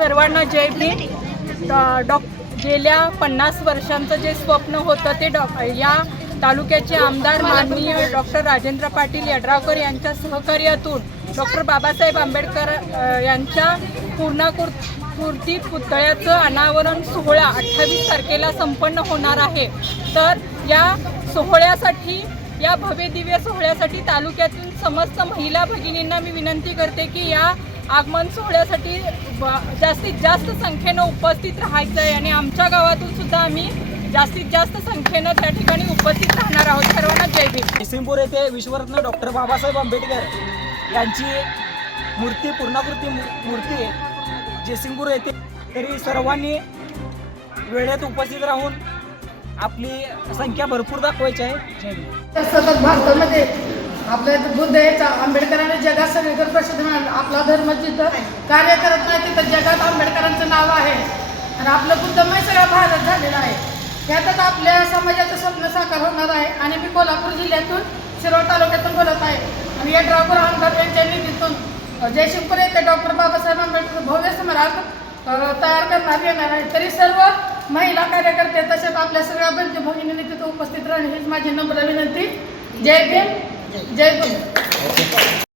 सर्वांना जय भीम. डॉ- डॉ गेल्या पन्नास वर्षांचं जे स्वप्न होतं ते डॉ या तालुक्याचे आमदार माननीय डॉक्टर राजेंद्र पाटील यड्रावकर यांच्या सहकार्यातून डॉक्टर बाबासाहेब आंबेडकर यांच्या पूर्णाकृ पूर्ती पुतळ्याचं अनावरण सोहळा अठ्ठावीस तारखेला संपन्न होणार आहे. तर या सोहळ्यासाठी या भव्य दिव्य सोहळ्यासाठी तालुक्यातून समस्त महिला भगिनींना मी विनंती करते की या आगमन सोहळ्यासाठी ब- जास्तीत जास्त संख्येनं उपस्थित राहायचं आहे आणि आमच्या गावातून सुद्धा आम्ही जास्तीत जास्त संख्येनं त्या ठिकाणी उपस्थित राहणार आहोत. सर्वांना जय भीम. जयसिंगपूर येथे विश्वरत्न डॉक्टर बाबासाहेब आंबेडकर यांची मूर्ती पूर्णाकृती मूर्ती जयसिंगपूर येथे तरी सर्वांनी वेळेत उपस्थित राहून आपली संख्या भरपूर दाखवायची आहे. जय भीम. तर सतत भारतामध्ये आपल्या इथं बुद्ध याचा आंबेडकरांनी जगात सगळीकडे प्रसिद्ध आपला धर्म जिथं कार्य करत नाही तिथं जगात आंबेडकरांचं नाव आहे. आणि आपलं बुद्धमय सगळा भारत झालेला आहे. त्यातच आपल्या समाजाचं स्वप्न साकार होणार आहे. आणि मी कोल्हापूर जिल्ह्यातून शिरोळ तालुक्यातून बोलत आहे. आणि या डॉक्टर आमदार यांच्या निधीतून जयशिंगपूर येथे डॉक्टर बाबासाहेब आंबेडकर भव्य स्मारक तयार करण्यात येणार आहे. तरी सर्व महिला कार्यकर्ते तसेच आपल्या सगळ्या बंधू भगिनींनी तिथं उपस्थित राहणे हीच माझी नम्र विनंती. जय भीम. जय भीम